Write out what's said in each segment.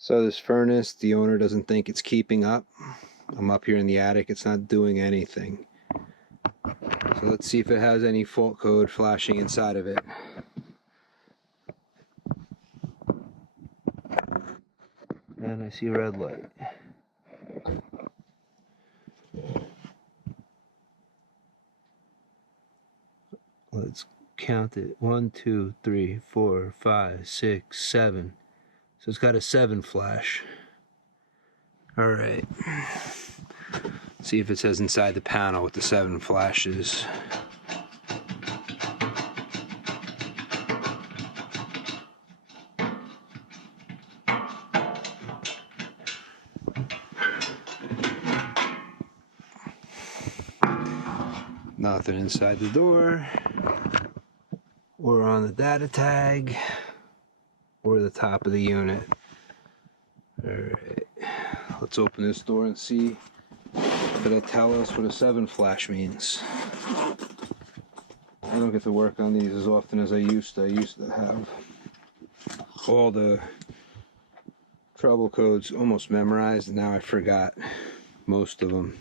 So this furnace, the owner doesn't think it's keeping up. I'm up here in the attic, it's not doing anything. So let's see if it has any fault code flashing inside of it. And I see a red light. Let's count it. 1, 2, 3, 4, 5, 6, 7. So it's got a 7 flash. Alright. See if it says inside the panel what the 7 flashes. Nothing inside the door, or on the data tag, or the top of the unit. Alright, let's open this door and see if it'll tell us what a 7 flash means. I don't get to work on these as often as I used to. I used to have all the trouble codes almost memorized, and now I forgot most of them.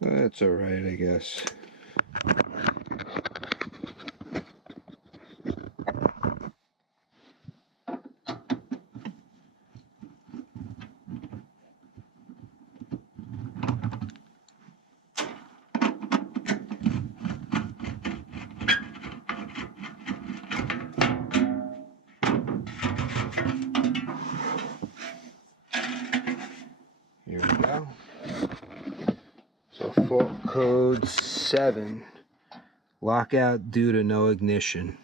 That's alright, I guess. Here we go. So fault code 7, lockout due to no ignition.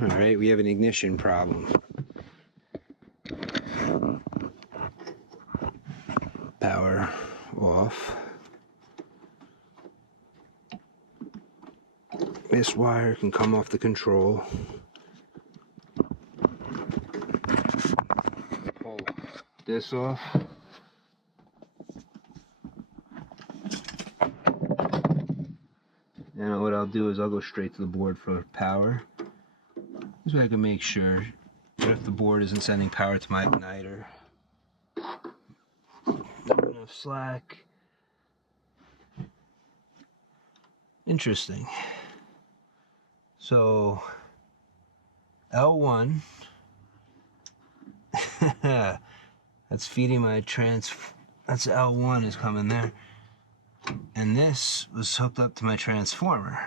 Alright, we have an ignition problem. Power off. This wire can come off the control. Pull this off. And what I'll do is I'll go straight to the board for power. This way I can make sure that if the board isn't sending power to my igniter, not enough slack. Interesting. So L1, that's feeding my that's L1 is coming there. And this was hooked up to my transformer.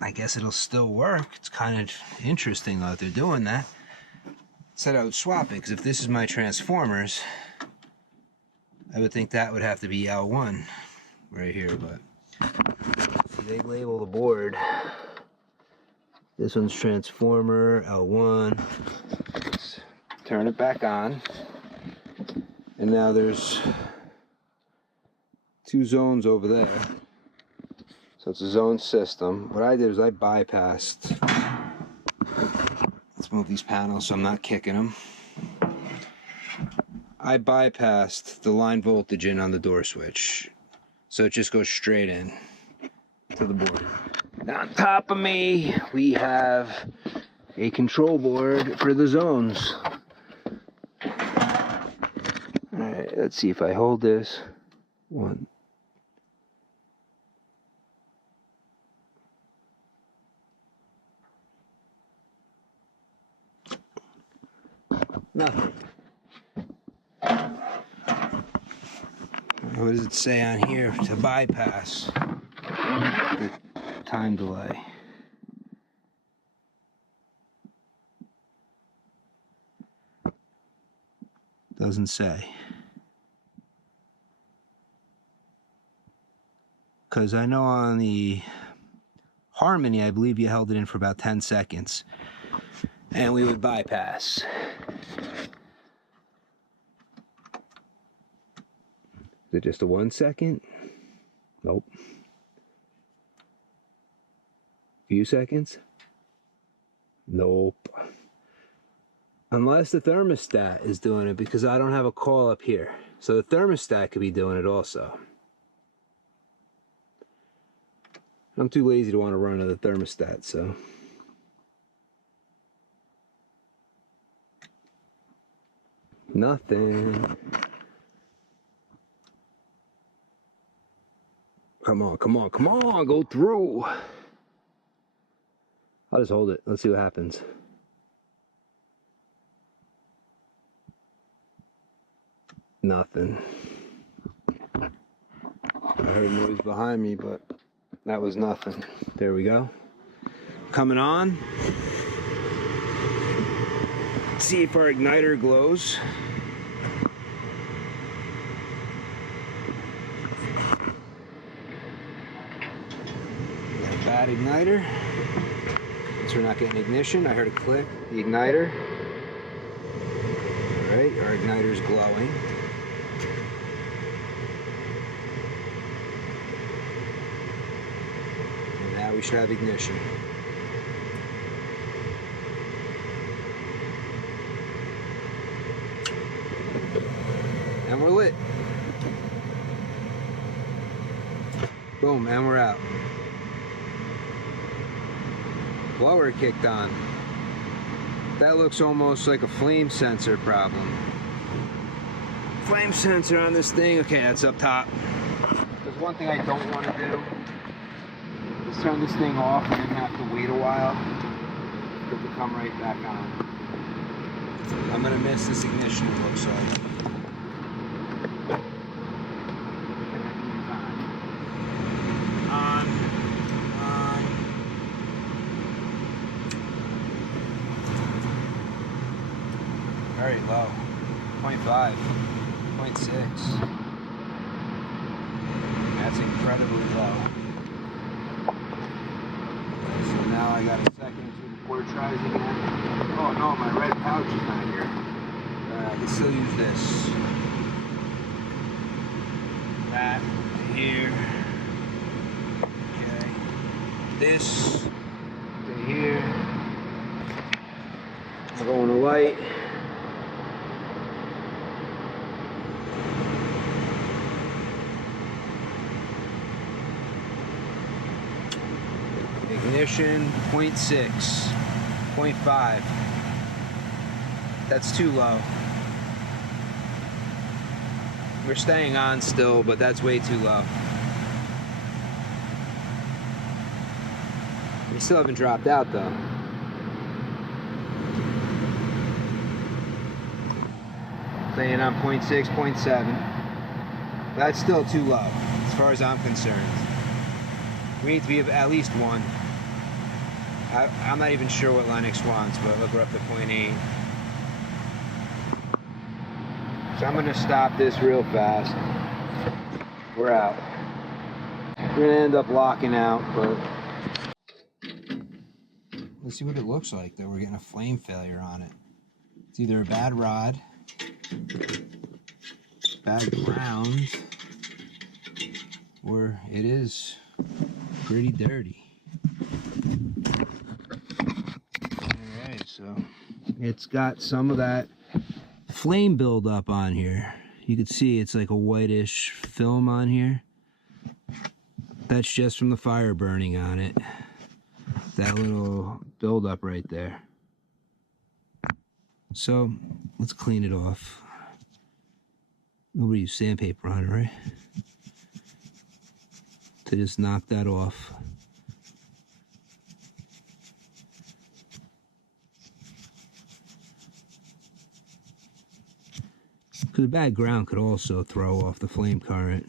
I guess it'll still work. It's kind of interesting though that they're doing that. Said I would swap it, because if this is my transformers, I would think that would have to be L1 right here, but see, they label the board. This one's transformer, L1. Let's turn it back on. And now there's 2 zones over there. So it's a zone system. What I did is I bypassed. Let's move these panels so I'm not kicking them. I bypassed the line voltage in on the door switch. So it just goes straight in to the board. Now on top of me, we have a control board for the zones. Alright, let's see if I hold this. 1. Nothing. What does it say on here to bypass? The time delay. Doesn't say. Because I know on the Harmony, I believe you held it in for about 10 seconds. And we would bypass. Is it just a 1 second? Nope. Few seconds? Nope. Unless the thermostat is doing it, because I don't have a coil up here. So the thermostat could be doing it also. I'm too lazy to want to run to the thermostat, so. Nothing. Come on, come on, come on, go through. I'll just hold it. Let's see what happens. Nothing. I heard noise behind me, but that was nothing. There we go. Coming on. See if our igniter glows. Got a bad igniter. So we're not getting ignition. I heard a click. The igniter. Alright, our igniter's glowing. And now we should have ignition. And we're lit. Boom, and we're out. Blower kicked on. That looks almost like a flame sensor problem. Flame sensor on this thing. Okay, that's up top. There's one thing I don't want to do is turn this thing off and then have to wait a while for it to come right back on. I'm gonna miss this ignition, it looks like. Very low. 0.5, 0.6. That's incredibly low. So now I got a second before it tries again. Oh no, my red pouch is not here. I can still use this. That here. Okay. This to here. I'm going to Lite. Ignition 0.6, 0.5. That's too low. We're staying on still, but that's way too low. We still haven't dropped out though. Staying on 0.6, 0.7. That's still too low, as far as I'm concerned. We need to be at least 1. I'm not even sure what Linux wants, but look, we're up to 0.8. So I'm gonna stop this real fast. We're out. We're gonna end up locking out, but let's see what it looks like that we're getting a flame failure on it. It's either a bad rod, bad ground, or it is pretty dirty. Alright, so it's got some of that flame buildup on here. You can see it's like a whitish film on here. That's just from the fire burning on it. That little buildup right there. So let's clean it off. Nobody used sandpaper on it, right? To just knock that off. Because a bad ground could also throw off the flame current.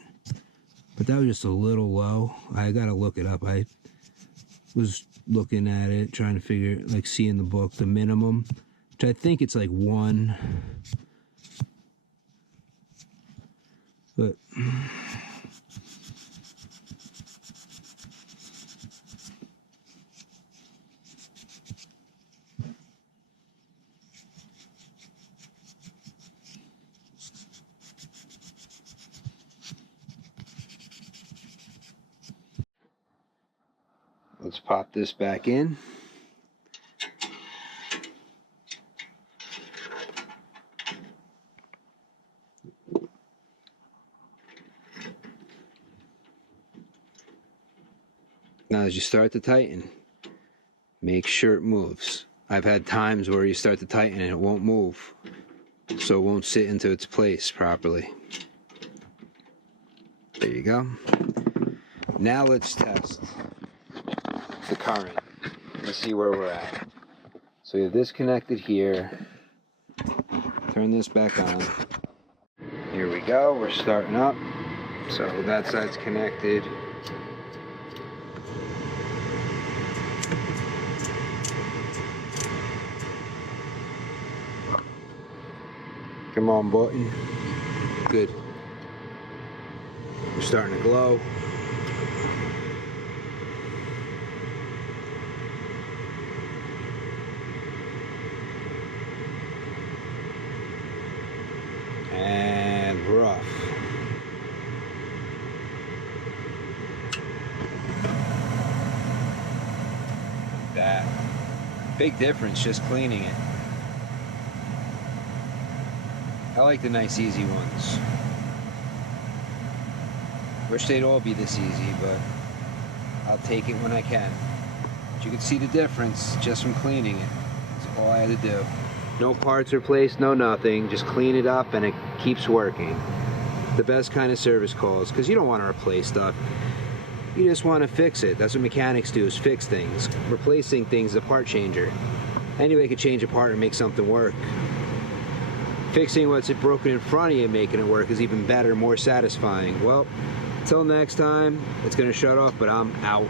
But that was just a little low. I gotta look it up. I was looking at it, trying to figure, like, see in the book the minimum, which I think it's like 1. But let's pop this back in. Now as you start to tighten, make sure it moves. I've had times where you start to tighten and it won't move. so it won't sit into its place properly. There you go. Now let's test the current and see where we're at. So we have this connected here. Turn this back on. Here we go, we're starting up. So that side's connected. Come on, button. Good. We're starting to glow. And we're off. That big difference just cleaning it. I like the nice easy ones. Wish they'd all be this easy, but I'll take it when I can. But you can see the difference just from cleaning it. That's all I had to do. No parts replaced, no nothing. Just clean it up and it keeps working. The best kind of service calls, because you don't want to replace stuff. You just want to fix it. That's what mechanics do, is fix things. Replacing things is a part changer. Anybody could change a part and make something work. Fixing what's broken in front of you and making it work is even better, more satisfying. Well, until next time, it's going to shut off, but I'm out.